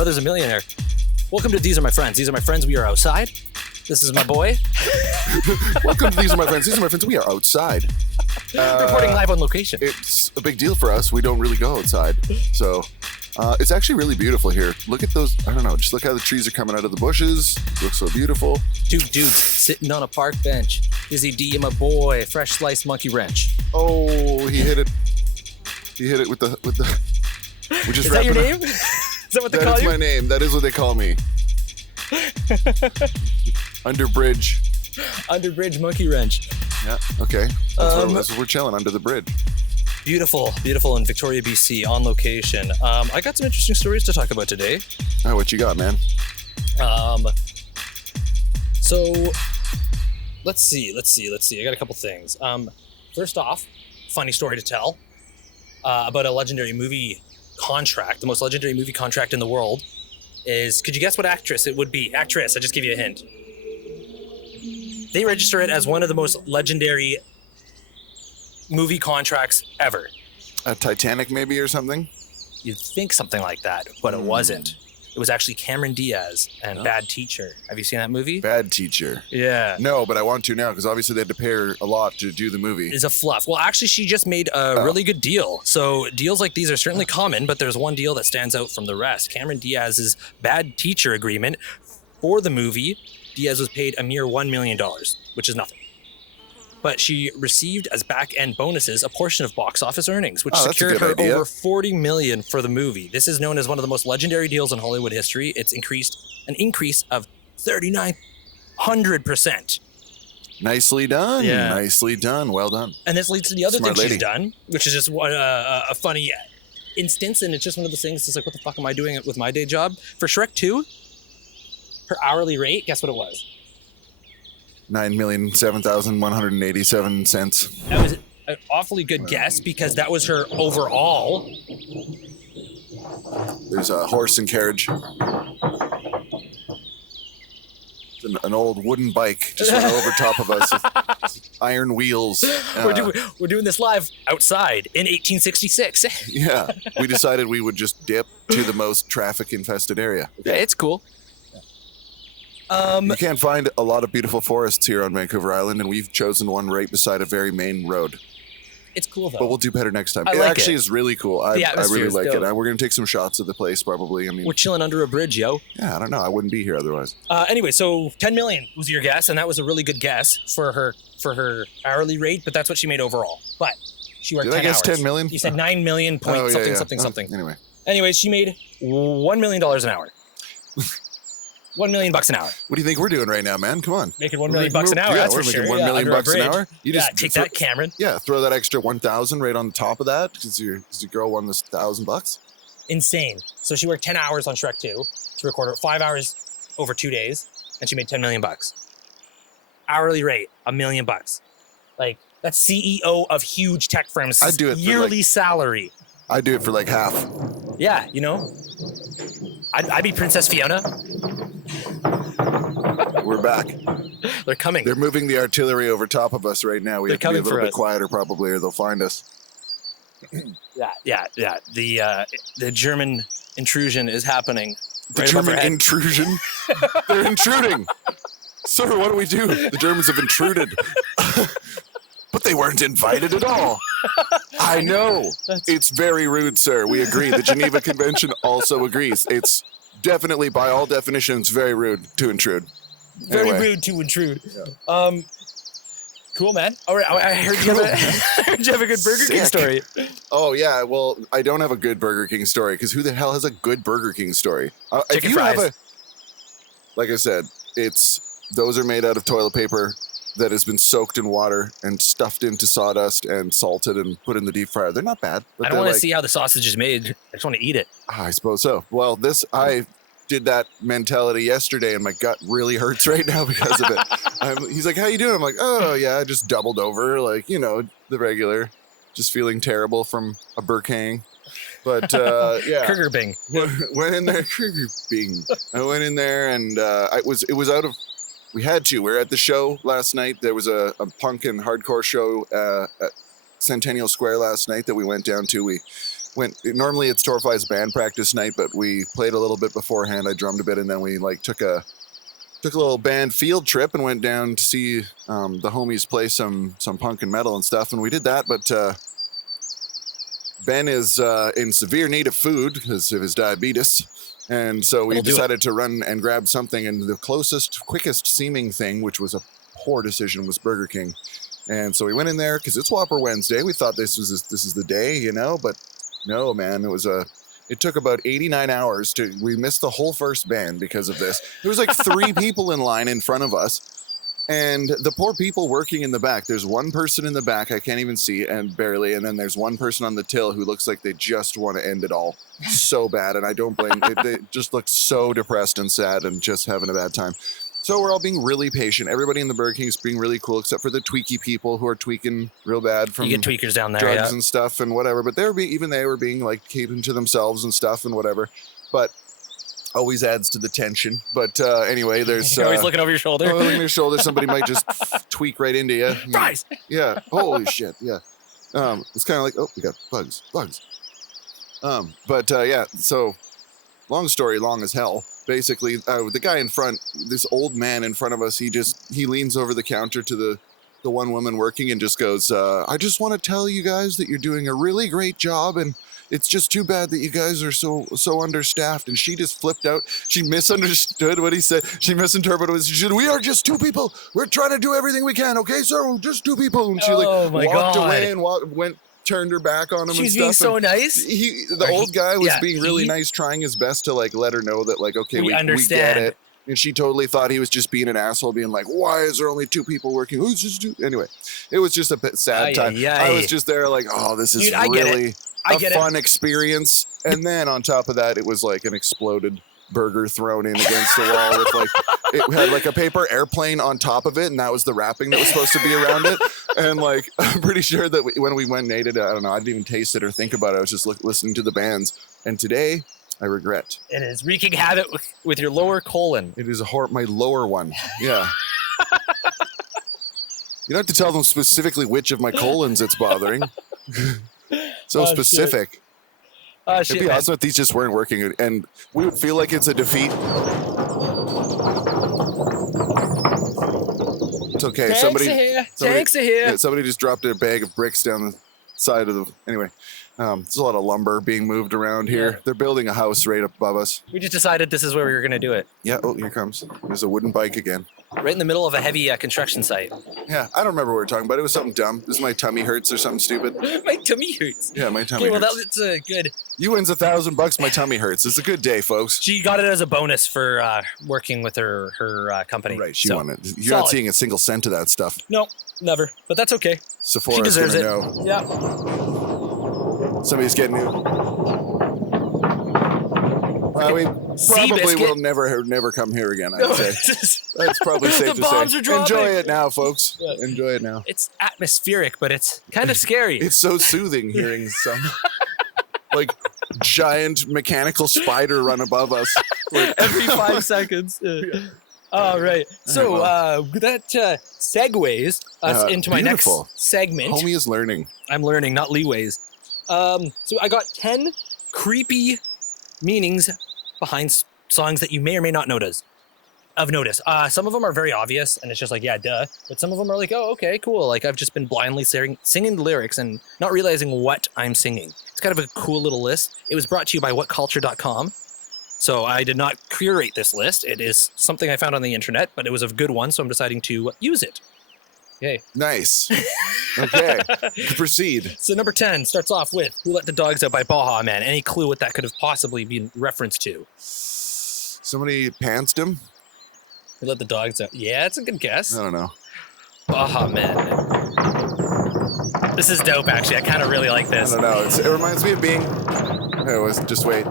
brother's a millionaire. Welcome to These Are My Friends. These are my friends. We are outside. This is my boy. Welcome to These Are My Friends. These are my friends. We are outside. Reporting live on location. It's a big deal for us. We don't really go outside. So it's actually really beautiful here. Look at those. I don't know. Just look how the trees are coming out of the bushes. It looks so beautiful. Two dudes sitting on a park bench. Izzy D and my boy. Fresh sliced monkey wrench. Oh, he hit it. He hit it with the. We're just Is that your name? Is that what they call you? That is my name. That is what they call me. Underbridge. Underbridge monkey wrench. Yeah. Okay. That's where we're chilling, under the bridge. Beautiful in Victoria, BC, on location. I got some interesting stories to talk about today. Oh, what you got, man? So let's see. I got a couple things. First off, funny story to tell about a legendary movie contract. The most legendary movie contract in the world is, could you guess what actress it would be? Actress, I just give you a hint. They register it as one of the most legendary movie contracts ever. A Titanic, maybe, or something? You'd think something like that, but it wasn't. It was actually Cameron Diaz and Bad Teacher. Have you seen that movie? Bad Teacher. Yeah. No, but I want to now, because obviously they had to pay her a lot to do the movie. It's a fluff. Well, actually, she just made a really good deal. So deals like these are certainly common, but there's one deal that stands out from the rest. Cameron Diaz's Bad Teacher agreement for the movie, Diaz was paid a mere $1 million, which is nothing. But she received as back-end bonuses a portion of box office earnings, which secured her over $40 million for the movie. This is known as one of the most legendary deals in Hollywood history. It's an increase of 3,900%. Nicely done. Yeah. Nicely done. Well done. And this leads to the other Smart thing lady. she's done, which is just a funny instance, and it's just one of those things. It's like, what the fuck am I doing with my day job? For Shrek 2, her hourly rate, guess what it was? $9,007,187. That was an awfully good guess, because that was her overall. There's a horse and carriage. It's an old wooden bike just went over top of us with iron wheels. We're doing this live outside in 1866. Yeah, we decided we would just dip to the most traffic-infested area. Yeah, it's cool. You can't find a lot of beautiful forests here on Vancouver Island, and we've chosen one right beside a very main road. It's cool, though. But we'll do better next time. I It like actually it. is really cool. I atmosphere really is like dope. it. We're going to take some shots of the place, probably. I mean, We're chilling under a bridge, yo. yeah, I don't know. I wouldn't be here otherwise. Anyway, so 10 million was your guess, and that was a really good guess for her hourly rate, but that's what she made overall. But she worked Did 10 I guess hours. 10 million? You said 9 million point something. Anyway. Anyways, she made $1 million an hour. $1 million an hour. What do you think we're doing right now, man? Come on. Making $1 million an hour. Yeah, that's we're for making sure. $1 million under a an bridge. hour. You Yeah, just take that, Cameron. Yeah, throw that extra 1,000 right on top of that because your girl won this $1,000. Insane. So she worked 10 hours on Shrek 2 to record it, 5 hours over 2 days, and she made $10 million. Hourly rate, $1 million. Like, that's CEO of huge tech firms' I'd do it for yearly salary. I'd do it for like half. Yeah, you know? I'd be Princess Fiona. We're back. They're coming. They're moving the artillery over top of us right now. We They're have to be a coming little for bit us. quieter probably or they'll find us. Yeah. The German intrusion is happening. The right above our German head. intrusion? They're intruding. Sir, what do we do? The Germans have intruded. But they weren't invited at all. I know. It's very rude, sir. We agree. The Geneva Convention also agrees. It's definitely, by all definitions, very rude to intrude. Very Anyway. rude to intrude. Cool, man. All right, I heard you have a good Burger King Sick. story. Oh, yeah. Well, I don't have a good Burger King story because who the hell has a good Burger King story? If Chicken you fries. have like I said, those are made out of toilet paper that has been soaked in water and stuffed into sawdust and salted and put in the deep fryer. They're not bad. But I don't want to see how the sausage is made. I just want to eat it. I suppose so. Well, I did that mentality yesterday and my gut really hurts right now because of it. He's like, how you doing? I'm like, oh yeah, I just doubled over, like, the regular, just feeling terrible from a Burkang. But yeah, Burger Bing. went in there. Bing. I went in there and it was out of. We were at the show last night. There was a punk and hardcore show at Centennial Square last night that we went down to. We Normally it's Torfly's band practice night, but we played a little bit beforehand. I drummed a bit, and then we like took a little band field trip and went down to see the homies play some punk and metal and stuff. And we did that, but Ben is in severe need of food because of his diabetes. And so we decided to run and grab something, and the closest, quickest seeming thing, which was a poor decision, was Burger King. And so we went in there because it's Whopper Wednesday. We thought this is the day, you know, but no, man, it took about 89 hours we missed the whole first band because of this. There was like 3 people in line in front of us. And the poor people working in the back, there's one person in the back I can't even see, and barely, and then there's one person on the till who looks like they just want to end it all so bad, and I don't blame them. They just look so depressed and sad and just having a bad time. So we're all being really patient. Everybody in the Burger King is being really cool, except for the tweaky people who are tweaking real bad from you get tweakers down there, drugs and stuff and whatever. But they were being like keeping to themselves and stuff and whatever. But always adds to the tension. But anyway, there's You're always looking over your shoulder. Looking over your shoulder, somebody might just tweak right into you. Fries! Yeah. Holy shit. Yeah. It's kind of like, oh, we got bugs. Yeah. So, long story, long as hell. Basically, the guy in front, this old man in front of us, he leans over the counter to the one woman working and just goes, I just want to tell you guys that you're doing a really great job, and it's just too bad that you guys are so understaffed. And she just flipped out. She misunderstood what he said. She misinterpreted what he said. We are just 2 people. We're trying to do everything we can. Okay, sir? We're just 2 people. And she walked away and turned her back on him. She's and being stuff. so nice. The old guy was being really nice, trying his best to like let her know that like, okay, we get it. And she totally thought he was just being an asshole, being like, why is there only 2 people working? Who's just do? Anyway, it was just a bit sad time. I was just there like, oh, this is really a fun experience. And then on top of that, it was like an exploded burger thrown in against the wall with like, it had like a paper airplane on top of it. And that was the wrapping that was supposed to be around it. And like, I'm pretty sure that when we went and ate it, I don't know, I didn't even taste it or think about it. I was just listening to the bands. And today, I regret. It is wreaking havoc with your lower colon. It is my lower one. Yeah. You don't have to tell them specifically which of my colons it's bothering. So specific. It'd be awesome if these just weren't working, and we would feel like it's a defeat. It's okay. Tanks are here. Yeah, somebody just dropped a bag of bricks down the side of the. Anyway. There's a lot of lumber being moved around here. Yeah. They're building a house right above us. We just decided this is where we were going to do it. Yeah. Oh, here comes. There's a wooden bike again. Right in the middle of a heavy construction site. Yeah. I don't remember what we were talking about. It was something dumb. This is my tummy hurts or something stupid. My tummy hurts. Yeah, my tummy hurts. Well, that's good. You wins $1,000. My tummy hurts. It's a good day, folks. She got it as a bonus for working with her company. Right. She won it. You're not seeing a single cent of that stuff. No, never. But that's okay. Sephora's she deserves it. Know. Yeah. Somebody's getting new. We probably will never come here again, I'd say. That's probably safe to say. Enjoy it now, folks. Yeah. Enjoy it now. It's atmospheric, but it's kind of scary. It's so soothing hearing some like giant mechanical spider run above us. Every 5 seconds. All right. So that segues us into my next segment. Homie is learning. I'm learning, not leeways. So I got 10 creepy meanings behind songs that you may or may not notice. Some of them are very obvious, and it's just like, yeah, duh. But some of them are like, oh, okay, cool. Like I've just been blindly singing the lyrics and not realizing what I'm singing. It's kind of a cool little list. It was brought to you by whatculture.com. So I did not curate this list. It is something I found on the internet, but it was a good one, so I'm deciding to use it. Okay. Nice. Okay. Proceed. So number 10 starts off with Who Let the Dogs Out by Baha Man. Any clue what that could have possibly been referenced to? Somebody pantsed him? Who Let the Dogs Out? Yeah, it's a good guess. I don't know. Baha Man. This is dope, actually. I kind of really like this. I don't know. It reminds me of being... just wait.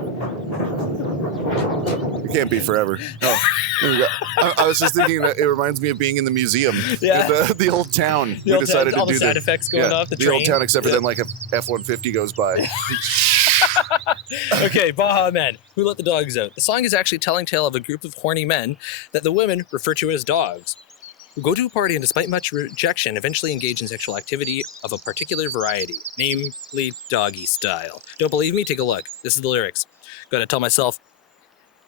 It can't be forever. Oh, there we go. I was just thinking that it reminds me of being in the museum. Yeah. The old town. We decided to do all the sound effects going off the train. The old town, except for then like a F-150 goes by. Okay, Baha Men, Who Let the Dogs Out? The song is actually telling tale of a group of horny men that the women refer to as dogs. who go to a party and despite much rejection, eventually engage in sexual activity of a particular variety, namely doggy style. Don't believe me? Take a look. This is the lyrics. Gotta tell myself,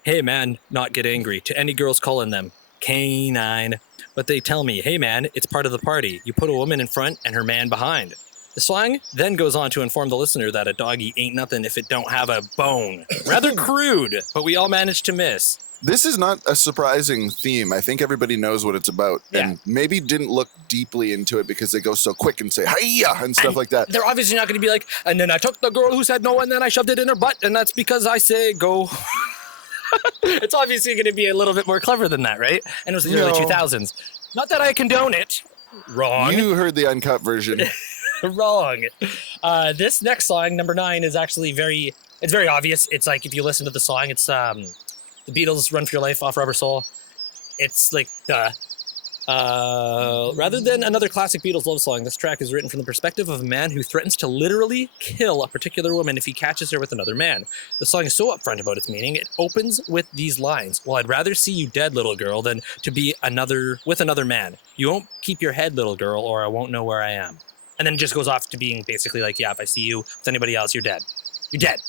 hey man, not get angry, to any girls calling them canine. But they tell me, hey man, it's part of the party. You put a woman in front and her man behind. The slang then goes on to inform the listener that a doggy ain't nothing if it don't have a bone. Rather crude, but we all managed to miss. This is not a surprising theme. I think everybody knows what it's about, and maybe didn't look deeply into it because they go so quick and say "hiya" and stuff like that. They're obviously not going to be like, and then I took the girl who said no, and then I shoved it in her butt, and that's because I say go. It's obviously going to be a little bit more clever than that, right? And it was the early 2000s. Not that I condone it. Wrong. You heard the uncut version. Wrong. This next song, number 9, is actually it's very obvious. It's like, if you listen to the song, it's the Beatles' Run For Your Life off Rubber Soul. It's like rather than another classic Beatles love song, this track is written from the perspective of a man who threatens to literally kill a particular woman if he catches her with another man. The song is so upfront about its meaning. It opens with these lines: well, I'd rather see you dead, little girl, than to be with another man. You won't keep your head, little girl, or I won't know where I am. And then it just goes off to being basically like, yeah, if I see you with anybody else, you're dead. You're dead.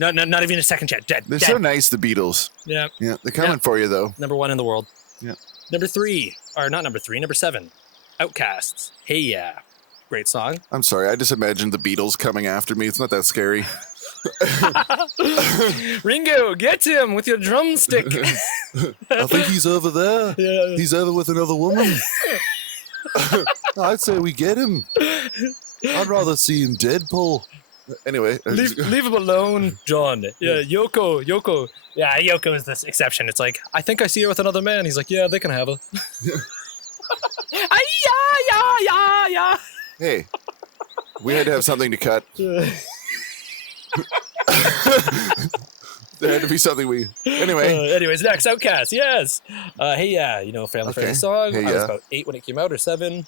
No, not even a second chance. Dead. They're dead. so nice, the Beatles. Yeah. Yeah, they're coming for you, though. Number 1 in the world. Yeah. Number 7. Outcasts. Hey Yeah. Great song. I'm sorry, I just imagined the Beatles coming after me. It's not that scary. Ringo, get him with your drumstick. I think he's over there. Yeah. He's over with another woman. I'd say we get him. I'd rather see him dead, Paul. Anyway. Leave him alone, John. Yeah, Yoko. Yeah, Yoko is this exception. It's like, I think I see her with another man. He's like, yeah, they can have her. Yeah. Hey, we had to have something to cut. There had to be something Anyway. Anyways, next, Outcast. Yes. Hey Yeah, family-friendly song. Hey I was Yeah. about 8 when it came out, or 7.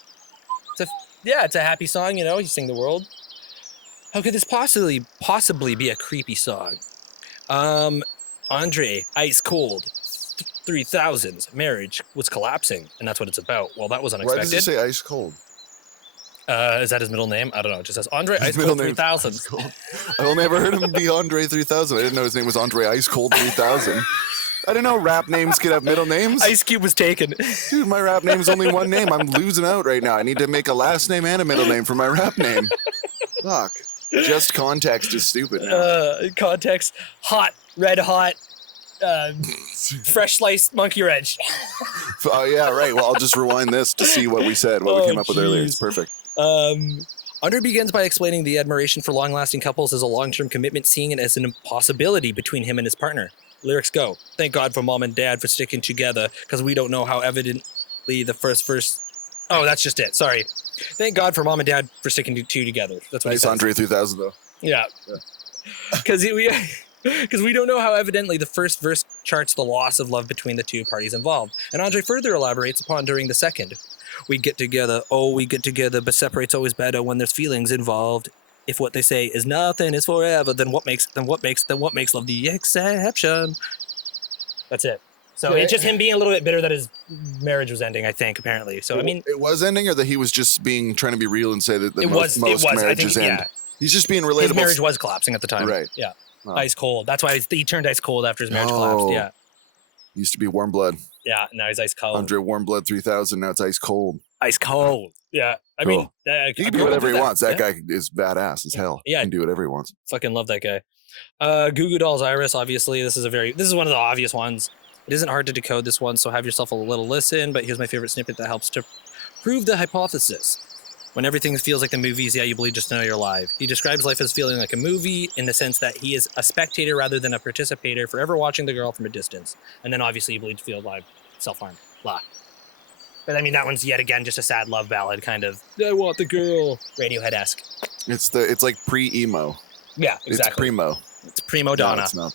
It's a happy song, you sing the world. How could this possibly be a creepy song? Andre, Ice Cold, 3000's marriage was collapsing, and that's what it's about. Well, that was unexpected. Why does it say Ice Cold? Is that his middle name? I don't know. It just says Andre Ice Cold 3000. I only ever heard him be Andre 3000. I didn't know his name was Andre Ice Cold 3000. I didn't know rap names could have middle names. Ice Cube was taken. Dude, my rap name is only one name. I'm losing out right now. I need to make a last name and a middle name for my rap name. Fuck. Just context is stupid now. Context, hot, red hot, fresh sliced monkey wrench. Oh, yeah, right. Well, I'll just rewind this to see what we said, what we came up with earlier. It's perfect. Andre begins by explaining the admiration for long-lasting couples as a long-term commitment, seeing it as an impossibility between him and his partner. Lyrics go, thank God for mom and dad for sticking together, because we don't know how evidently the first verse... Oh, that's just it. Sorry. Thank God for mom and dad for sticking two together. That's what he Nice says. Andre 3000, though. Yeah. Because we don't know how evidently the first verse charts the loss of love between the two parties involved. And Andre further elaborates upon during the second. We get together, but separate's always better when there's feelings involved. If what they say is nothing is forever, then what makes love the exception? That's it. So it's just him being a little bit bitter that his marriage was ending, I think, apparently. So, I mean... It was ending, or that he was just trying to be real and say that most marriages end? Yeah. He's just being relatable. His marriage was collapsing at the time. Right. Yeah. Oh. Ice cold. That's why he turned ice cold after his marriage collapsed. Yeah. Used to be warm blood. Yeah, now he's ice cold. Andre Warm Blood 3000, now it's ice cold. Ice cold. Yeah. I mean... he can do whatever he wants. That guy is badass as hell. Yeah. He can do whatever he wants. Fucking love that guy. Goo Goo Dolls Iris, obviously. This is one of the obvious ones. It isn't hard to decode this one, so have yourself a little listen, but here's my favorite snippet that helps to prove the hypothesis. When everything feels like the movies, you believe just to know you're alive. He describes life as feeling like a movie in the sense that he is a spectator rather than a participator, forever watching the girl from a distance. And then obviously you believe to feel alive, self-harm, blah. But I mean, that one's yet again just a sad love ballad, kind of, I want the girl, Radiohead-esque. It's like pre-emo. Yeah, exactly. It's primo. It's primo donna. No, it's not.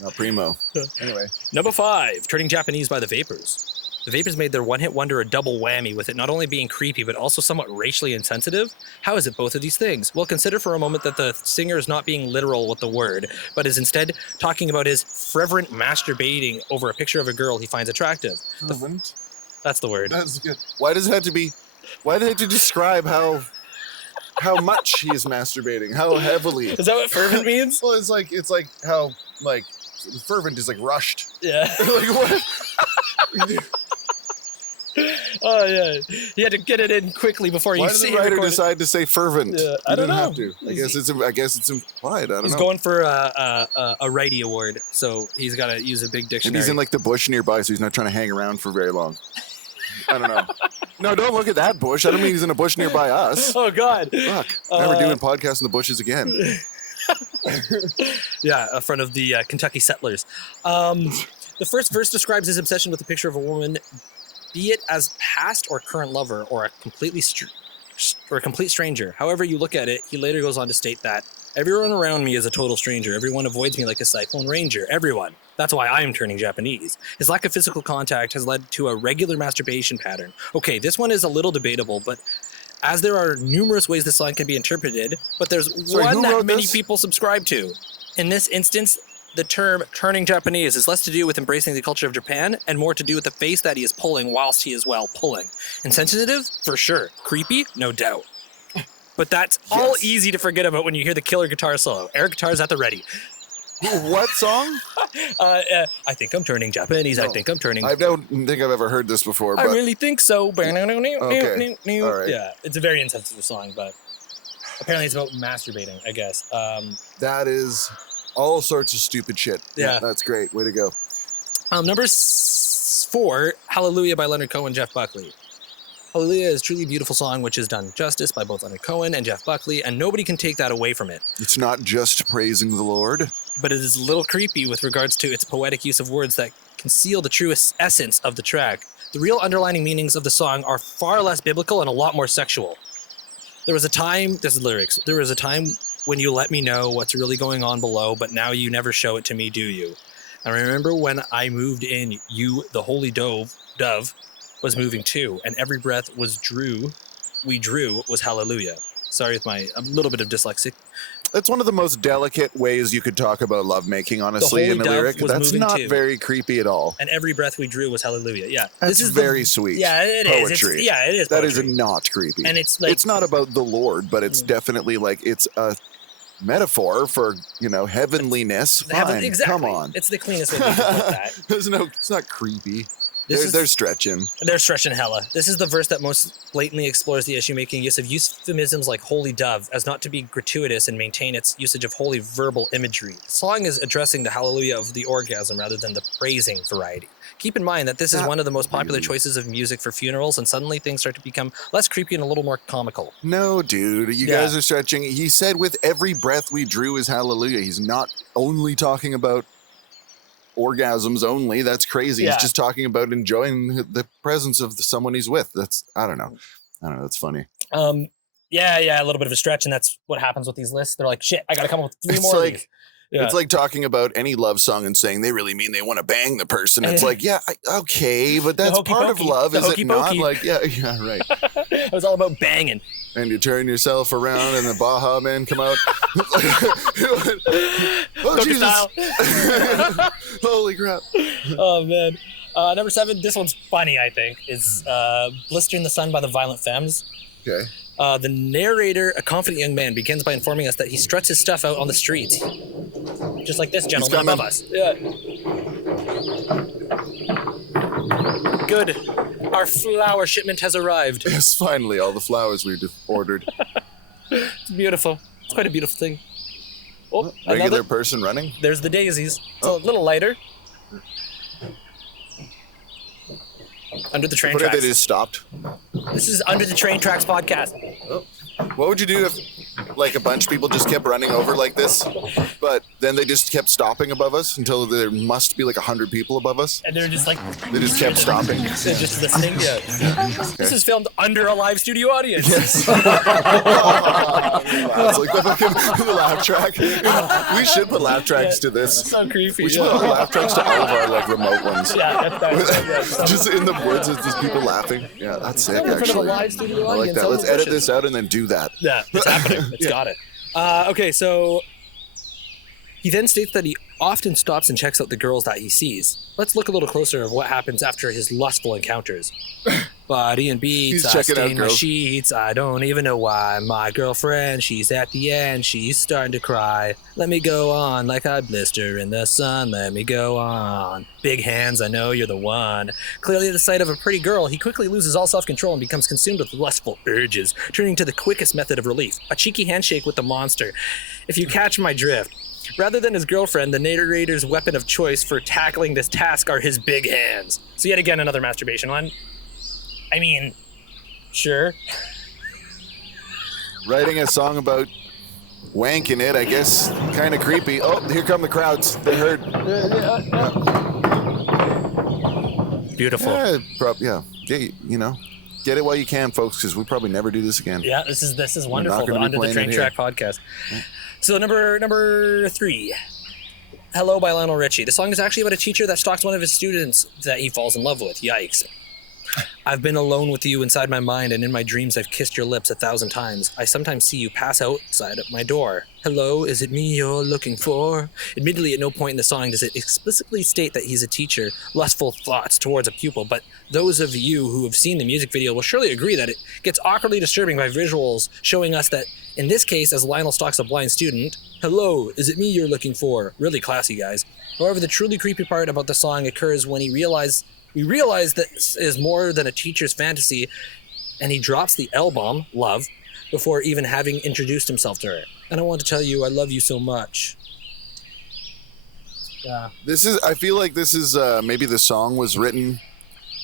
Not primo. Anyway. Number 5, Turning Japanese by the Vapors. The Vapors made their one-hit wonder a double whammy, with it not only being creepy, but also somewhat racially insensitive. How is it both of these things? Well, consider for a moment that the singer is not being literal with the word, but is instead talking about his fervent masturbating over a picture of a girl he finds attractive. That's the word. That's good. Why does it have to be? Why do they have to describe how much he is masturbating? How heavily? Is that what fervent means? Well, it's like how like fervent is like rushed. Yeah. Like what? Oh yeah. He had to get it in quickly before Why you did see the writer it. decide to say fervent? Yeah, I He don't didn't know. have to. I guess it's implied. I don't He's know. going for a righty award, so he's got to use a big And dictionary. he's in like the bush nearby, so he's not trying to hang around for very long. I don't know. No, don't look at that bush. I don't mean he's in a bush nearby us. Oh God! Fuck. Never doing podcasts in the bushes again. Yeah, in front of the Kentucky settlers. The first verse describes his obsession with the picture of a woman, be it as past or current lover or a complete stranger. However you look at it, he later goes on to state that everyone around me is a total stranger. Everyone avoids me like a cyclone ranger. Everyone. That's why I am turning Japanese. His lack of physical contact has led to a regular masturbation pattern. Okay, this one is a little debatable, but as there are numerous ways this line can be interpreted, but there's one that many people subscribe to. In this instance, the term turning Japanese is less to do with embracing the culture of Japan and more to do with the face that he is pulling whilst he is pulling. Insensitive? For sure. Creepy? No doubt. But that's all easy to forget about when you hear the killer guitar solo. Air guitar's at the ready. What song? I think I'm turning Japanese. I think I'm turning... I don't think I've ever heard this before. But... I really think so. Okay. All right. Yeah, it's a very insensitive song, but apparently it's about masturbating, I guess. That is all sorts of stupid shit. Yeah. That's great. Way to go. Number 4, Hallelujah by Leonard Cohen, Jeff Buckley. Hallelujah is a truly beautiful song which is done justice by both Leonard Cohen and Jeff Buckley, and nobody can take that away from it. It's not just praising the Lord. But it is a little creepy with regards to its poetic use of words that conceal the true essence of the track. The real underlining meanings of the song are far less biblical and a lot more sexual. There was a time, this is lyrics, there was a time when you let me know what's really going on below, but now you never show it to me, do you? I remember when I moved in, you, the holy dove, was moving too, and every breath we drew was hallelujah. Sorry with a little bit of dyslexic. That's one of the most delicate ways you could talk about lovemaking, honestly, in a lyric. That's not very creepy at all. And every breath we drew was hallelujah. Yeah. That's this is very sweet. Yeah, it is. Poetry. It is That poetry. is not creepy. And it's like... It's not about the Lord, but it's definitely like, it's a metaphor for, heavenliness. Fine, exactly. come on. It's the cleanest way to put that. It's not creepy. They're stretching. They're stretching hella. This is the verse that most blatantly explores the issue, making use of euphemisms like holy dove as not to be gratuitous and maintain its usage of holy verbal imagery. The song is addressing the hallelujah of the orgasm rather than the praising variety. Keep in mind that this is one of the most popular choices of music for funerals, and suddenly things start to become less creepy and a little more comical. No, dude, you guys are stretching. He said with every breath we drew is hallelujah. He's not only talking about orgasms only. That's crazy. He's just talking about enjoying the presence of someone he's with. I don't know. That's funny. Yeah, a little bit of a stretch, and that's what happens with these lists. They're like, shit, I gotta come up with 3 more of these. Yeah. It's like talking about any love song and saying they really mean they want to bang the person. It's like, okay, but that's part of love, is it not? Like, yeah, right. It was all about banging. And you turn yourself around and the Baja Men come out. Oh, Jesus. Style. Holy crap. Oh, man. Number 7, this one's funny, I think, is Blister in the Sun by the Violent Femmes. Okay. The narrator, a confident young man, begins by informing us that he struts his stuff out on the streets. Just like this gentleman above us. Yeah. Good. Our flower shipment has arrived. Yes, finally, all the flowers we ordered. It's beautiful. It's quite a beautiful thing. Oh, regular person running? There's the daisies. It's a little lighter. Under the Train Tracks. What if they just stopped? This is Under the Train Tracks podcast. Oh. What would you do if, like, a bunch of people just kept running over like this, but then they just kept stopping above us until there must be like 100 people above us? And they're just like... They just kept stopping. They're just listening. Yeah. Okay. This is filmed under a live studio audience. Yes. It's like the fucking laugh track. We should put laugh tracks to this. That's so creepy. We should put laugh tracks to all of our like remote ones. Yeah, that's just in the woods with just people laughing. Yeah, that's sick, actually. I like that. Let's edit this out and then do that. Yeah, it's happening. It's got it. Okay, so he then states that he often stops and checks out the girls that he sees. Let's look a little closer at what happens after his lustful encounters. Body and beats, He's I checking out stain my girls. sheets, I don't even know why. My girlfriend, she's at the end, she's starting to cry. Let me go on like I blister in the sun, let me go on. Big hands, I know you're the one. Clearly at the sight of a pretty girl, he quickly loses all self-control and becomes consumed with lustful urges, turning to the quickest method of relief, a cheeky handshake with the monster. If you catch my drift. Rather than his girlfriend, the narrator's weapon of choice for tackling this task are his big hands. So yet again, another masturbation one. I mean, sure. Writing a song about wanking it, I guess, kind of creepy. Oh, here come the crowds. They heard. Beautiful. Yeah. You know, get it while you can, folks, because we probably never do this again. Yeah, this is We're wonderful. not The gonna be Under the playing Train it Track podcast. So number 3. Hello by Lionel Richie. The song is actually about a teacher that stalks one of his students that he falls in love with. Yikes. I've been alone with you inside my mind, and in my dreams I've kissed your lips 1,000 times. I sometimes see you pass outside my door. Hello, is it me you're looking for? Admittedly, at no point in the song does it explicitly state that he's a teacher, lustful thoughts towards a pupil, but those of you who have seen the music video will surely agree that it gets awkwardly disturbing by visuals showing us that, in this case, as Lionel stalks a blind student, hello, is it me you're looking for? Really classy, guys. However, the truly creepy part about the song occurs when we realize that this is more than a teacher's fantasy, and he drops the L-bomb, love, before even having introduced himself to her. And I want to tell you, I love you so much. Yeah. I feel like this is, maybe the song was written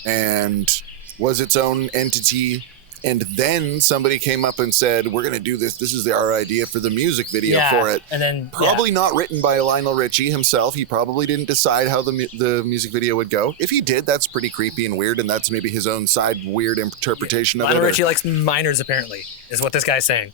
and was its own entity, and then somebody came up and said, we're going to do this. This is our idea for the music video for it. And then Probably not written by Lionel Richie himself. He probably didn't decide how the music video would go. If he did, that's pretty creepy and weird, and that's maybe his own side weird interpretation of it. Lionel Richie likes minors, apparently, is what this guy's saying.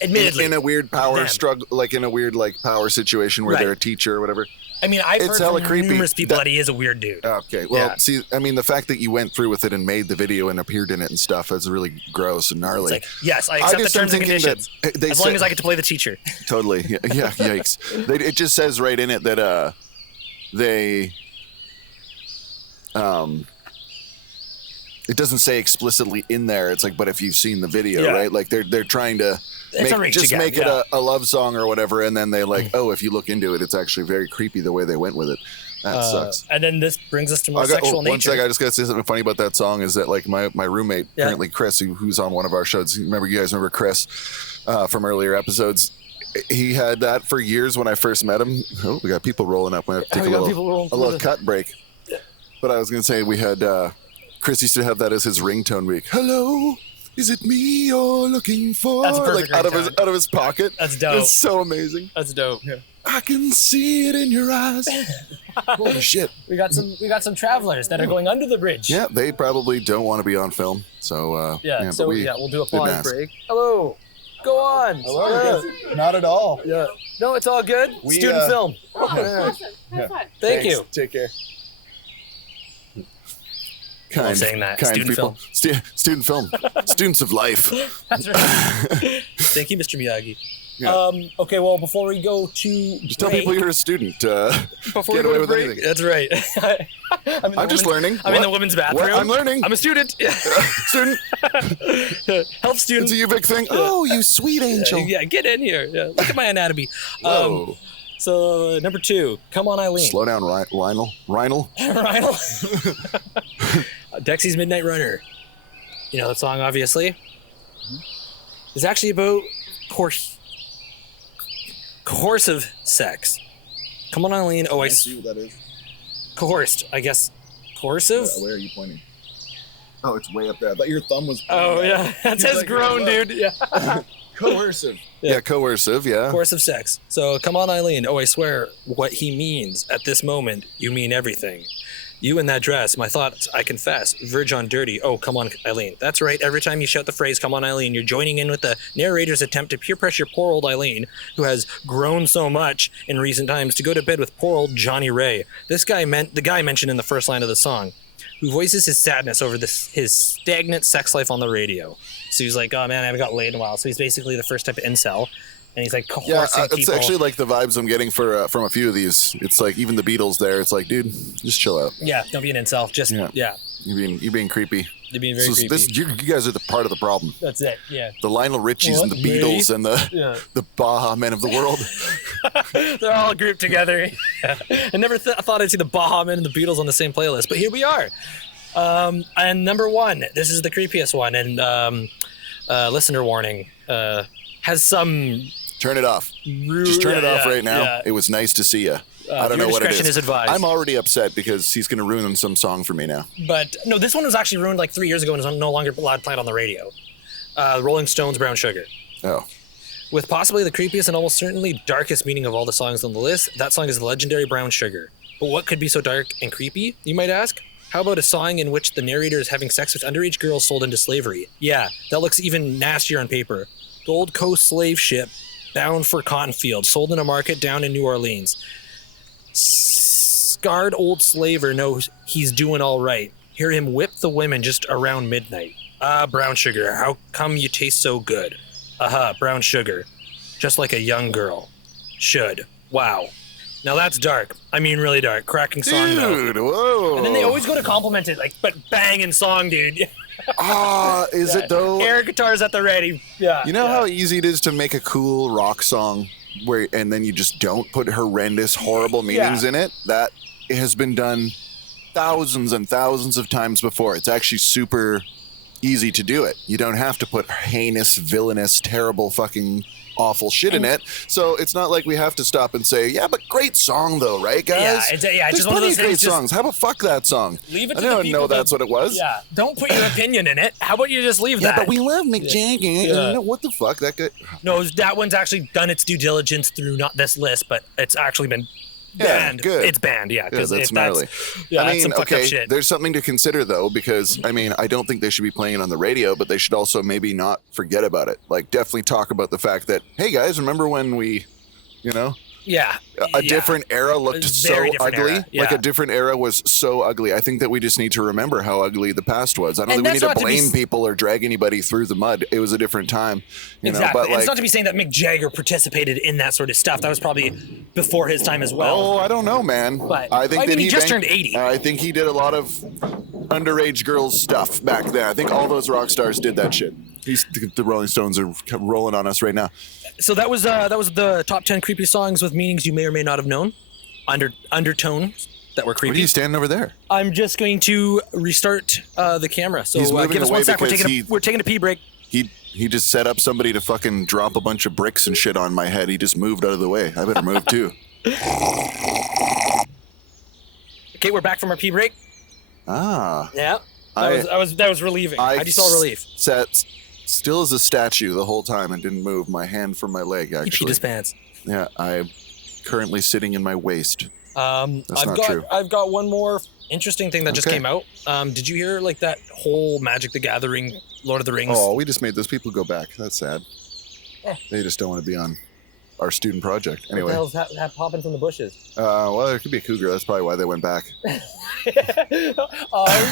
Admittedly. In a weird power Them. struggle, like in a weird power situation where Right. they're a teacher or whatever. I mean, I've It's heard hella from creepy. numerous people that he is a weird dude. Okay, well, Yeah. see, I mean, the fact that you went through with it and made the video and appeared in it and stuff is really gross and gnarly. It's like, yes, I accept the just am terms and thinking conditions. that they As long said- as I get to play the teacher. Totally. Yeah, yikes. It just says right in it that they it doesn't say explicitly in there. It's like, but if you've seen the video, Yeah. right? Like they're trying to It's a reach again, make yeah. it a love song or whatever, and then they oh, if you look into it, it's actually very creepy the way they went with it. That sucks. And then this brings us to more sexual One nature. sec, I just got to say something funny about that song is that my roommate, Yeah. apparently Chris, who's on one of our shows, you guys remember Chris from earlier episodes? He had that for years when I first met him. Oh, we got people rolling up. We have to take we got people rolling a little through cut break. But I was going to say we had Chris used to have that as his ringtone week. Hello, is it me you're looking for? That's a perfect out ringtone. of his pocket. That's dope. It's so amazing. That's dope. I can see it in your eyes. Holy shit. We got some travelers that are going under the bridge. Yeah, they probably don't want to be on film. So So but we'll do a didn't pause ask. break. Hello. Go on. Yeah. Not at all. Yeah. No, it's all good. We, Student film. Awesome. Have fun. Thank you. Take care. Kind, saying that. kind Student people. Student film. Students of life. That's right. Thank you, Mr. Miyagi. Yeah. Okay, well, before we go to Just tell people you're a student. before get we away go to with break. anything. That's right. I'm just learning. I'm in the What? women's What? bathroom. I'm learning. I'm a student. Yeah. Student. Health student. It's a UVic thing. Oh, you sweet angel. Yeah, get in here. Yeah, look at my anatomy. Whoa. So number 2, Come On Eileen. Slow down, Lionel. Rhino. Dexy's Midnight Runner. You know that song, obviously. It's actually about coercive sex. Come On Eileen. Oh, I see what that is. coerced, I guess. Coercive? Where are you pointing? Oh, it's way up there. I thought your thumb was. Oh, yeah. That says like, grown, "Hello." dude. Yeah. Coercive. Yeah, coercive. Yeah. Coercive sex. So, come on, Eileen. Oh, I swear, what he means at this moment, you mean everything. You in that dress, my thoughts, I confess. Verge on dirty. Oh, come on, Eileen. That's right. Every time you shout the phrase, come on, Eileen, you're joining in with the narrator's attempt to peer pressure poor old Eileen, who has grown so much in recent times, to go to bed with poor old Johnny Ray. The guy mentioned in the first line of the song, who voices his sadness over his stagnant sex life on the radio. So he's like, oh man, I haven't got laid in a while. So he's basically the first type of incel. and he's like Yeah, coercing it's people. actually like the vibes I'm getting from a few of these. It's like even the Beatles there. It's like, dude, just chill out. Yeah, don't be an incel. Just yeah. You're being creepy. You're being very creepy. You guys are the part of the problem. That's it. Yeah. The Lionel Richies and the Beatles and the Baja Men of the world. They're all grouped together. I never thought I'd see the Baja Men and the Beatles on the same playlist, but here we are. And number one, this is the creepiest one, and listener warning, has some... Turn it off. Just turn it off right now. Yeah. It was nice to see you. I don't know what it is. Advised. I'm already upset because he's going to ruin some song for me now. But no, this one was actually ruined like 3 years ago and is no longer allowed played on the radio. Rolling Stones' Brown Sugar. Oh. With possibly the creepiest and almost certainly darkest meaning of all the songs on the list, that song is the legendary Brown Sugar. But what could be so dark and creepy, you might ask? How about a song in which the narrator is having sex with underage girls sold into slavery? Yeah, that looks even nastier on paper. Gold Coast slave ship bound for cotton fields, sold in a market down in New Orleans. Scarred old slaver knows he's doing all right. Hear him whip the women just around midnight. Ah, brown sugar, how come you taste so good? Brown sugar. Just like a young girl. Should. Wow. Now that's dark. I mean really dark. Cracking song though. Dude, whoa. And then they always go to compliment it, like, but banging song, dude. Is it though? Air guitars at the ready. Yeah. You know how easy it is to make a cool rock song and then you just don't put horrendous, horrible meanings in it? That has been done thousands and thousands of times before. It's actually super easy to do it. You don't have to put heinous, villainous, terrible fucking awful shit in it. So it's not like we have to stop and say, yeah, but great song though, right, guys? Yeah, it's There's just one of those great things. songs. How about fuck that song? Leave it I to the didn't people know that's what it was. Yeah, don't put your opinion in it. How about you just leave that? Yeah, but we love Mick Jagger. Yeah. What the fuck? That guy. No, that one's actually done its due diligence through not this list, but it's actually been banned. Good. It's banned, because that's gnarly. that's some fucked up shit. There's something to consider though, because I don't think they should be playing it on the radio, but they should also maybe not forget about it. Like definitely talk about the fact that, hey guys, remember when we, a different era looked so ugly. Like a different era was so ugly. I think that we just need to remember how ugly the past was. I don't think we need to blame people or drag anybody through the mud. It was a different time. You know, but it's not to be saying that Mick Jagger participated in that sort of stuff. That was probably before his time as well. Oh, I don't know, man. But I think he just turned 80. I think he did a lot of underage girls stuff back then. I think all those rock stars did that shit. The Rolling Stones are rolling on us right now. So that was the top 10 creepy songs with meanings you may or may not have known, undertones that were creepy. What are you standing over there? I'm just going to restart the camera. So give us 1 sec. We're taking a pee break. He just set up somebody to fucking drop a bunch of bricks and shit on my head. He just moved out of the way. I better move too. Okay, we're back from our pee break. Ah. Yeah. That was relieving. How'd you spell relief? Sat still as a statue the whole time and didn't move my hand from my leg, actually. He peed his pants. Yeah, I'm currently sitting in my waist. That's not true. I've got one more interesting thing that just came out. Did you hear like that whole Magic the Gathering, Lord of the Rings? Oh, we just made those people go back. That's sad. They just don't want to be on our student project. Anyway. What the hell's popping from the bushes? Well, there could be a cougar. That's probably why they went back. We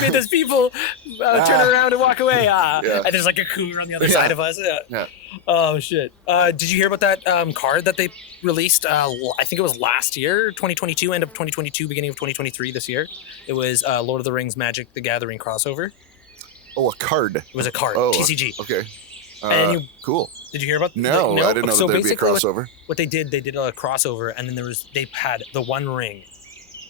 made those people turn around and walk away. And there's like a cougar on the other side of us. Yeah. Oh, shit. Did you hear about that card that they released? I think it was last year, 2022, end of 2022, beginning of 2023 this year. It was Lord of the Rings Magic the Gathering crossover. Oh, a card. It was a card. Oh, TCG. Okay. Cool. Did you hear about? No, I didn't know that there'd be a crossover. What they did a crossover, and then they had the One Ring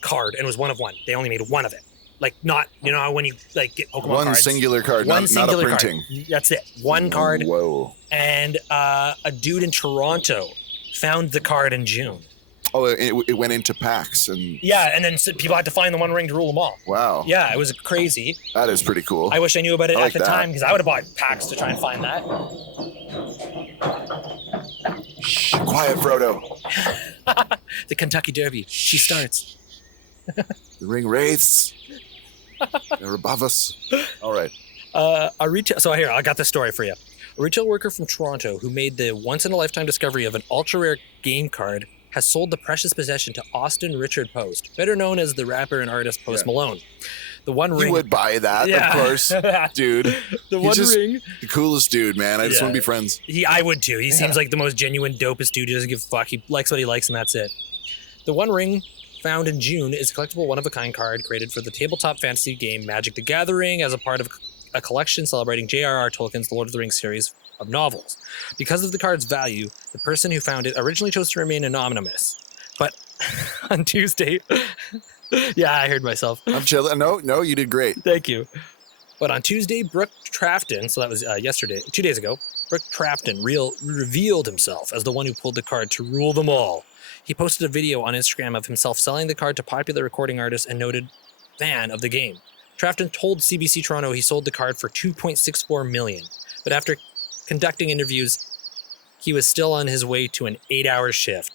card, and it was one of one. They only made one of it. Like not, how when you like get Pokemon one cards, singular card, not a printing. Card. That's it. One card. Whoa. And a dude in Toronto found the card in June. Oh, it went into packs and. Yeah, and then people had to find the One Ring to rule them all. Wow. Yeah, it was crazy. That is pretty cool. I wish I knew about it at the time because I would have bought packs to try and find that. Shh, quiet, Frodo. The Kentucky Derby. She starts. The ring wraiths. They're above us. All right. So here, I got this story for you. A retail worker from Toronto who made the once-in-a-lifetime discovery of an ultra-rare game card has sold the precious possession to Austin Richard Post, better known as the rapper and artist Post Malone. The One Ring. You would buy that, Yeah. of course, dude. The He's One just Ring. the coolest dude, man. I just Yeah. want to be friends. I would too. He seems like the most genuine, dopest dude. He doesn't give a fuck. He likes what he likes, and that's it. The One Ring, found in June, is a collectible one-of-a-kind card created for the tabletop fantasy game Magic the Gathering as a part of a collection celebrating J.R.R. Tolkien's The Lord of the Rings series of novels. Because of the card's value, the person who found it originally chose to remain anonymous. But on Tuesday... yeah, I heard myself. I'm chilling. No, you did great. Thank you. But on Tuesday, Brooke Trafton, so that was yesterday, 2 days ago, Brooke Trafton revealed himself as the one who pulled the card to rule them all. He posted a video on Instagram of himself selling the card to popular recording artist and noted fan of the game. Trafton told CBC Toronto he sold the card for $2.64 million, but after conducting interviews, he was still on his way to an 8-hour shift.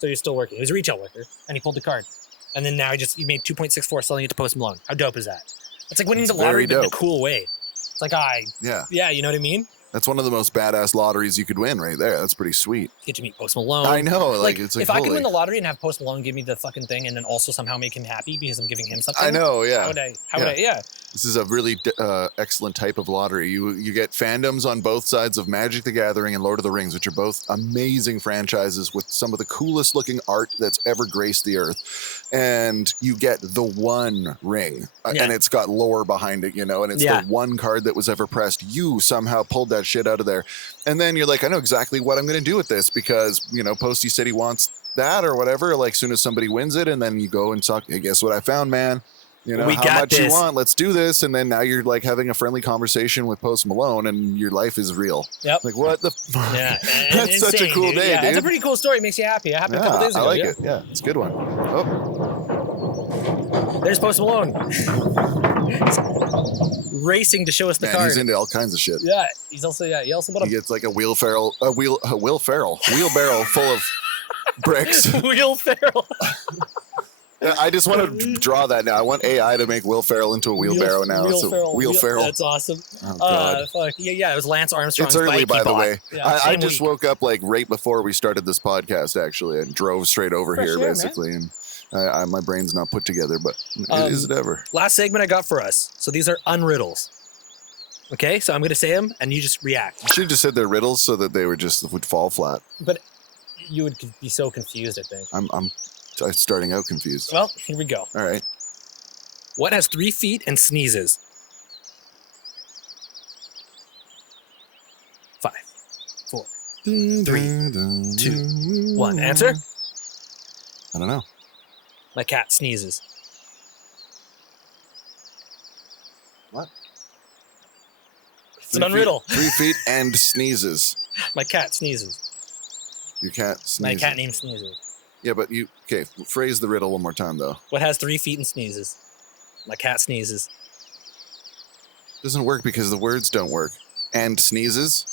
So he's still working. He was a retail worker, and he pulled the card. And then now he made 2.64 selling it to Post Malone. How dope is that? It's like winning It's the lottery, very but in a dope. cool way. It's like, Yeah, you know what I mean? that's one of the most badass lotteries you could win right there. That's pretty sweet. Get to meet Post Malone. I know, like it's like if I could holy- win the lottery and have Post Malone give me the fucking thing, and then also somehow make him happy because I'm giving him something. I know, yeah. How would I? Yeah. This is a really excellent type of lottery. You get fandoms on both sides of Magic the Gathering and Lord of the Rings, which are both amazing franchises with some of the coolest looking art that's ever graced the earth. And you get the One Ring, and it's got lore behind it, and it's the one card that was ever pressed. You somehow pulled that shit out of there. And then you're like, I know exactly what I'm going to do with this because, Posty said he wants that or whatever, like soon as somebody wins it. And then you go and talk, hey, guess what I found, man? We How got much you this. want? Let's do this. And then now you're like having a friendly conversation with Post Malone, and your life is real. Yep. Like what the? Yeah. That's such a Insane, cool dude. day, Yeah, dude. it's a pretty cool story. It makes you happy. It happened a couple days I ago. like yeah. it. Yeah, it's a good one. Oh, There's Post Malone. Racing to show us the man, card. he's into all kinds of shit. Yeah, he also bought He gets like a wheelbarrow full of bricks. Will Ferrell. Yeah, I just want to draw that now. I want AI to make Will Ferrell into a wheelbarrow now. It's a Will Ferrell. That's awesome. Oh, God. Fuck. Yeah, it was Lance Armstrong's It's early, bike by he the bought. way. Yeah, I same just week. woke up like right before we started this podcast, actually, and drove straight over Fresh here, air, basically. And my brain's not put together, but is it ever? Last segment I got for us. So these are unriddles. Okay, so I'm going to say them, and you just react. You should have just said they're riddles so that they would fall flat. But you would be so confused, I think. I'm starting out confused. Well, here we go. All right. What has 3 feet and sneezes? 5, 4, 3, 2, 1. Answer? I don't know. My cat sneezes. What? It's an unriddle. 3 feet and sneezes. My cat sneezes. Your cat sneezes. My cat named Sneezes. Yeah, but phrase the riddle one more time, though. What has 3 feet and sneezes? My cat sneezes. Doesn't work because the words don't work. And sneezes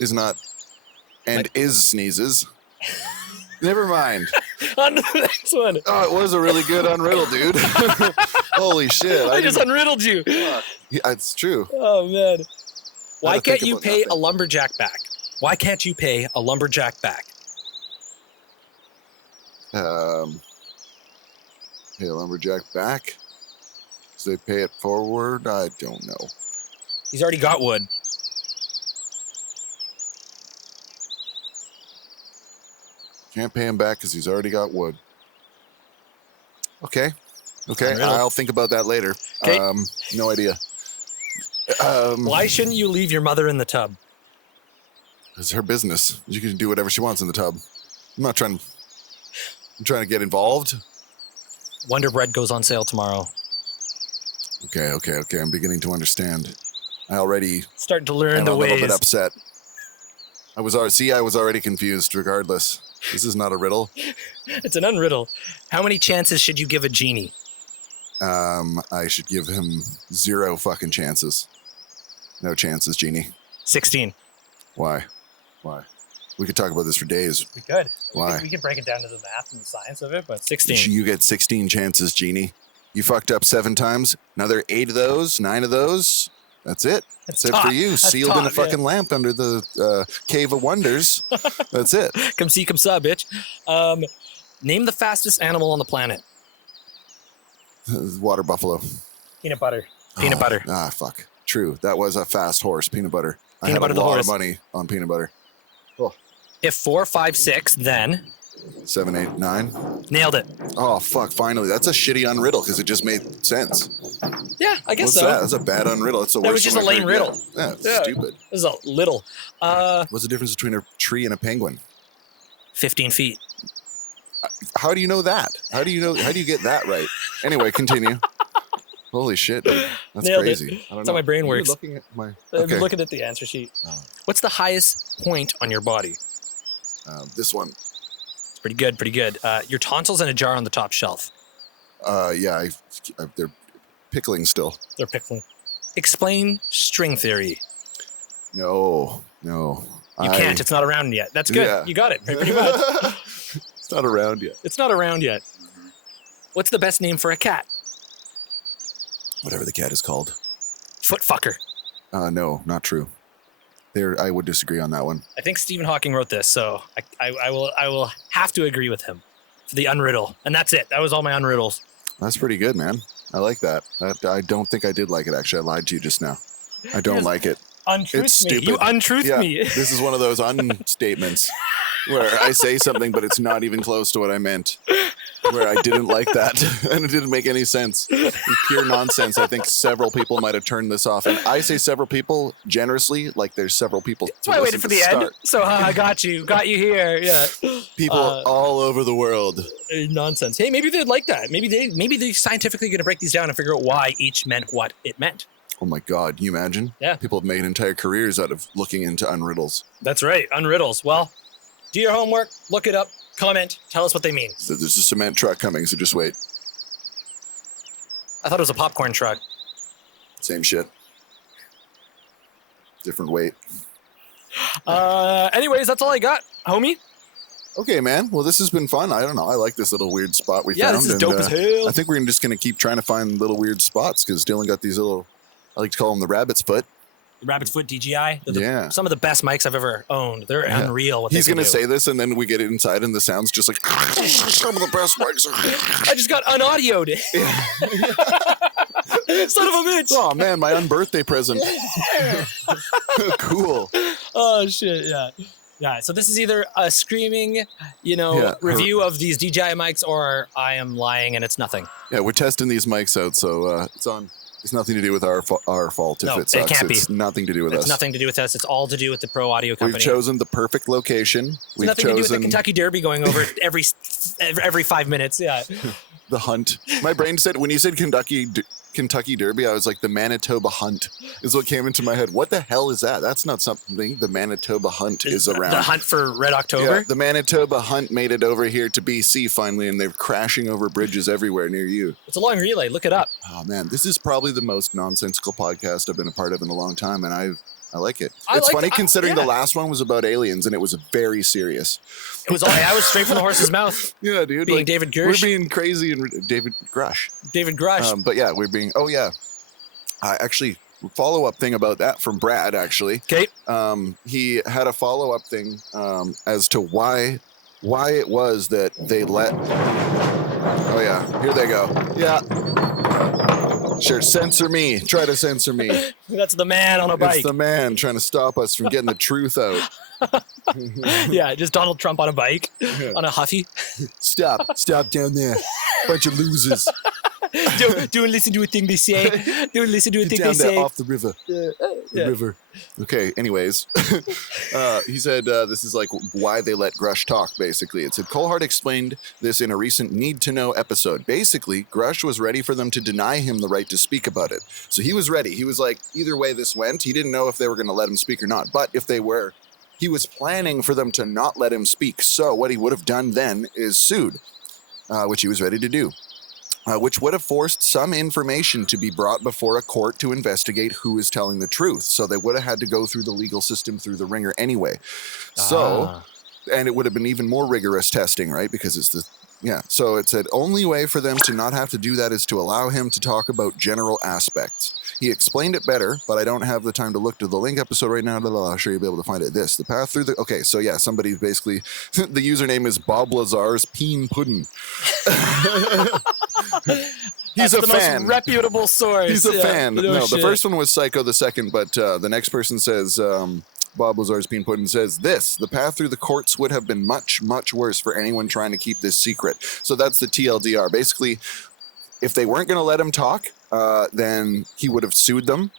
is not. And is sneezes. Never mind. On to the next one. Oh, it was a really good unriddle, dude. Holy shit. I just unriddled you. Yeah, it's true. Oh, man. Why Gotta can't think you about pay nothing. a lumberjack back? Why can't you pay a lumberjack back? Pay a lumberjack back? So they pay it forward? I don't know. He's already got wood. Can't pay him back because he's already got wood. Okay. Unriddle. I'll think about that later. 'Kay. No idea. Why shouldn't you leave your mother in the tub? It's her business. You can do whatever she wants in the tub. I'm trying to get involved. Wonder Bread goes on sale tomorrow. Okay. I'm beginning to understand. I already Starting to am learn the a little ways. bit upset. I was already confused regardless. This is not a riddle. It's an unriddle. How many chances should you give a genie? I should give him 0 fucking chances. No chances, Genie. 16. Why? We could talk about this for days. We could. Why? We could break it down to the math and the science of it, but 16. You get 16 chances, Genie. You fucked up 7 times. Another 8 of those, 9 of those. That's it. That's it for you. That's Sealed in a top, yeah. fucking lamp under the Cave of Wonders. That's it. Come see, come saw, bitch. Name the fastest animal on the planet. Water buffalo. Peanut butter. Peanut butter. Ah, fuck. True. That was a fast horse. Peanut butter. I Peanut had butter a the lot horse. of money on peanut butter. If 4, 5, 6, then 7, 8, 9. nailed it. Oh, fuck. Finally. That's a shitty unriddle because it just made sense. Yeah, I guess What's so. that? That's a bad unriddle. It's the worst. That was just one a I've lame heard riddle. yet. Yeah, it's Yeah. stupid. This is a little. What's the difference between a tree and a penguin? 15 feet. How do you know that? How do you get that right? Anyway, continue. Holy shit, dude. That's Nailed it. crazy. I don't That's know. how my brain You're works. looking at my... I'm Okay. looking at the answer sheet. Oh. What's the highest point on your body? This one. It's pretty good, pretty good. Your tonsils in a jar on the top shelf. Yeah, they're pickling still. They're pickling. Explain string theory. No. You can't. It's not around yet. That's good. Yeah. You got it. Pretty much. It's not around yet. It's not around yet. What's the best name for a cat? Whatever the cat is called. Foot fucker. No, not true. I would disagree on that one. I think Stephen Hawking wrote this, so I will have to agree with him for the unriddle. And that's it. That was all my unriddles. That's pretty good, man. I like that. I don't think I did like it, actually. I lied to you just now. I don't Yes. like it. Untruth It's me. stupid. You untruth Yeah, me. this is one of those unstatements where I say something, but it's not even close to what I meant. Where I didn't like that, and it didn't make any sense. It's pure nonsense. I think several people might have turned this off. And I say several people generously, like there's several people. That's why I waited for the end. So I got you here. Yeah. People all over the world. Nonsense. Hey, maybe they'd like that. Maybe they're scientifically going to break these down and figure out why each meant what it meant. Oh my God, can you imagine? Yeah. People have made entire careers out of looking into unriddles. That's right. Unriddles. Well, do your homework. Look it up. Comment. Tell us what they mean. So there's a cement truck coming, so just wait. I thought it was a popcorn truck. Same shit. Different weight. Anyways, that's all I got, homie. Okay, man. Well, this has been fun. I don't know. I like this little weird spot we Yeah, found. this is and, dope as hell. I think we're just going to keep trying to find little weird spots because Dylan got these little, I like to call them the rabbit's foot. The Rabbit's Foot DJI. They're Yeah. some of the best mics I've ever owned. They're Yeah. unreal. What He's they going can to do. say this, and then we get it inside, and the sound's just like, some of the best mics. I just got unaudioed. Son of a bitch. Oh, man, my unbirthday present. Cool. Oh shit. Yeah. Yeah. So this is either a screaming, Yeah, review of these DJI mics, or I am lying and it's nothing. Yeah, we're testing these mics out, so it's on. It's nothing to do with our fault if No, it it sucks. can't be. It's nothing to do with It's us. nothing to do with us. It's all to do with the Pro Audio Company. We've chosen the perfect location. It's We've nothing to do with the chosen Kentucky Derby going over every 5 minutes. Yeah. the hunt. My brain said, when you said Kentucky Derby, I was like, the Manitoba Hunt is what came into my head. What the hell is that? That's not something the Manitoba Hunt is around. The hunt for Red October. Yeah, the Manitoba Hunt made it over here to BC finally, and they're crashing over bridges everywhere near you. It's a long relay. Look it up. Oh man, this is probably the most nonsensical podcast I've been a part of in a long time, and I like it. I It's like funny it. considering Yeah. the last one was about aliens, and it was very serious. It was. I was straight from the horse's mouth. Yeah, dude. Being David We're Gersh. being crazy and David Grush. David Grush. But yeah, we're being. Oh yeah, actually, follow-up thing about that from Brad. Actually, Okay. he had a follow-up thing as to why it was that they let. Oh yeah, here they go. Yeah. Sure, censor me. Try to censor me. That's the man on a It's bike. the man trying to stop us from getting the truth out. Yeah, just Donald Trump on a bike, on a Huffy. Stop down there. Bunch of losers. Don't listen to a thing they say. Don't listen to a Get thing down they there say. off the river. The Yeah. river. Okay, anyways. He said this is like why they let Grush talk, basically. It said Colehart explained this in a recent Need to Know episode. Basically, Grush was ready for them to deny him the right to speak about it. So he was ready. He was like, either way this went, he didn't know if they were going to let him speak or not. But if they were, he was planning for them to not let him speak. So what he would have done then is sued, which he was ready to do. Which would have forced some information to be brought before a court to investigate who is telling the truth. So they would have had to go through the legal system through the ringer anyway. So, and it would have been even more rigorous testing, right? Because it's the, yeah. So it said only way for them to not have to do that is to allow him to talk about general aspects. He explained it better, but I don't have the time to look to the link episode right now. I'll show you be able to find it. The path through the, okay. So yeah, somebody basically, the username is Bob Lazar's Peen Puddin'. He's That's a the fan. most reputable source. He's a fan. No, the shit. first one was Psycho the second, but the next person says, Bob Lazar's being put in, says, the path through the courts would have been much, much worse for anyone trying to keep this secret. So that's the TLDR. Basically, if they weren't going to let him talk, then he would have sued them,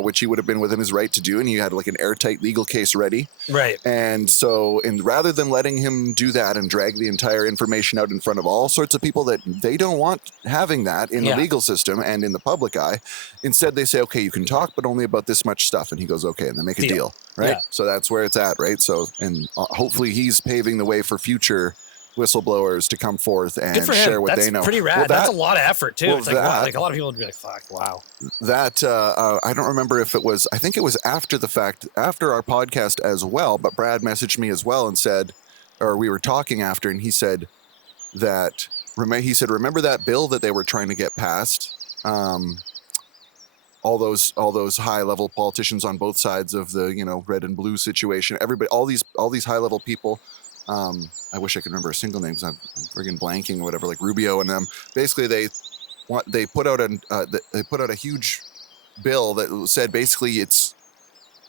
which he would have been within his right to do, and he had like an airtight legal case ready. Right. And so, rather than letting him do that and drag the entire information out in front of all sorts of people that they don't want having that in the legal system and in the public eye, instead they say, okay, you can talk, but only about this much stuff. And he goes, okay, and they make a deal, right? Yeah. So that's where it's at, right? So, and hopefully he's paving the way for future whistleblowers to come forth and share what they know. That's pretty rad. Well, that's a lot of effort too. Well, it's like, wow, like a lot of people would be like, fuck, wow. That I don't remember if it was, I think it was after the fact, after our podcast as well, but Brad messaged me as well and said, or we were talking after, and he said that, remember that bill that they were trying to get passed? All those high level politicians on both sides of the, red and blue situation, everybody, all these high level people, I wish I could remember a single name because I'm friggin' blanking or whatever, like Rubio and them. Basically, they put out a huge bill that said basically it's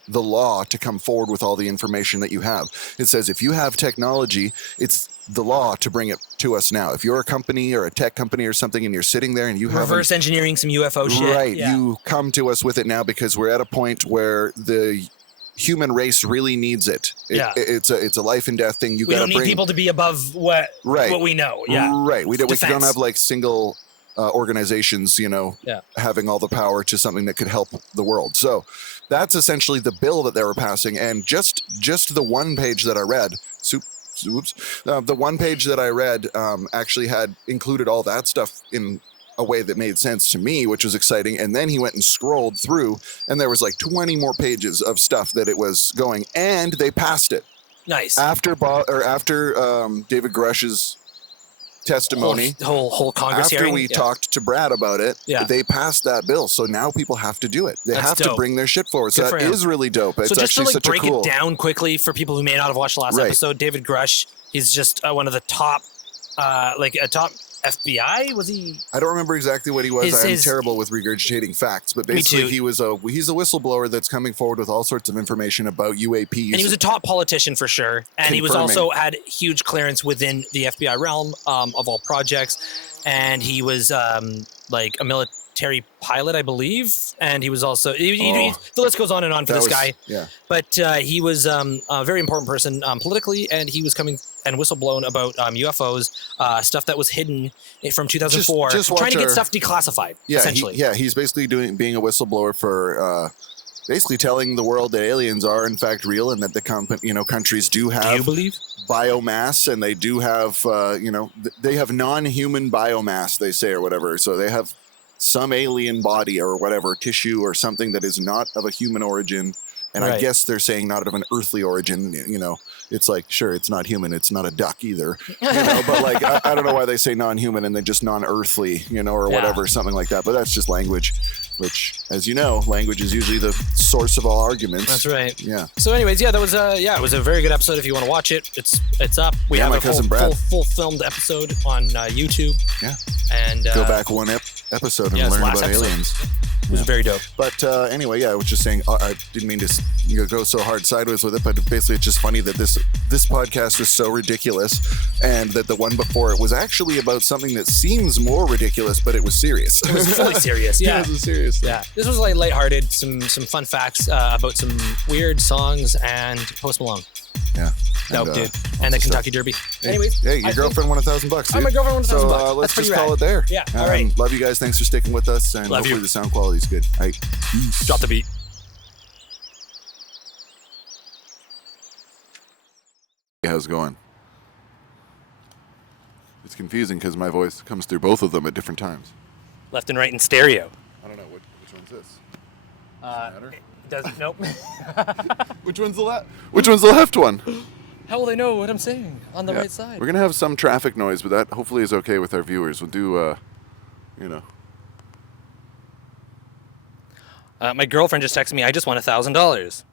the law to come forward with all the information that you have. It says if you have technology, it's the law to bring it to us now. If you're a company or a tech company or something and you're sitting there and you have reverse engineering some UFO shit. Right, you come to us with it now because we're at a point where the human race really needs it. It's a life and death thing. We don't need people to be above what we know. Yeah, right. We don't have like single organizations, having all the power to something that could help the world. So that's essentially the bill that they were passing. And just the one page that I read, the one page that I read actually had included all that stuff in a way that made sense to me, which was exciting. And then he went and scrolled through, and there was like 20 more pages of stuff that it was going, and they passed it. Nice. After David Grush's testimony, whole Congress after hearing, we talked to Brad about it, they passed that bill. So now people have to do it. They have to bring their shit forward. So that is really dope. It's so just actually to break it down quickly for people who may not have watched the last episode, David Grush, he's just one of the top, a top FBI, was he? I don't remember exactly what he was. I'm terrible with regurgitating facts, but basically he's a whistleblower that's coming forward with all sorts of information about UAPs. And he was a top politician for sure. And he was also had huge clearance within the FBI realm of all projects. And he was like a military pilot, I believe. And he was also the list goes on and on for this guy. Yeah. But he was a very important person politically, and he was coming and whistleblown about UFOs, stuff that was hidden from 2004, trying to get stuff declassified. Yeah, essentially. He's basically being a whistleblower for basically telling the world that aliens are in fact real, and that the countries do have. Do you believe? Biomass, and they do have they have non-human biomass, they say, or whatever. So they have some alien body or whatever, tissue or something that is not of a human origin. And I guess they're saying not of an earthly origin. It's like, sure, it's not human. It's not a duck either. But like, I don't know why they say non-human and then just non-earthly, or whatever, something like that. But that's just language, which, as you know, language is usually the source of all arguments. That's right. Yeah. So anyways, that was it was a very good episode. If you want to watch it, it's up. We have a full filmed episode on YouTube. Yeah. And go back one episode and learn about aliens. It was very dope. But anyway, I was just saying, I didn't mean to go so hard sideways with it, but basically it's just funny that this podcast was so ridiculous, and that the one before it was actually about something that seems more ridiculous, but it was serious. It was fully serious, yeah. It was serious. Yeah. This was like lighthearted, some fun facts about some weird songs and Post Malone. Yeah. Dope, dude. And the Kentucky Derby. Anyways. Hey, your girlfriend won $1,000, dude. My girlfriend won $1,000. So let's just call it there. Yeah, all right. Love you guys. Thanks for sticking with us. And hopefully the sound quality is good. All right. Drop the beat. How's it going? It's confusing because my voice comes through both of them at different times. Left and right in stereo. I don't know. Which one's this? Doesn't. Nope. Which one's the left? Which one's the left one? How will they know what I'm saying on the right side? We're gonna have some traffic noise, but that hopefully is okay with our viewers. We'll do, My girlfriend just texted me. I just won $1,000.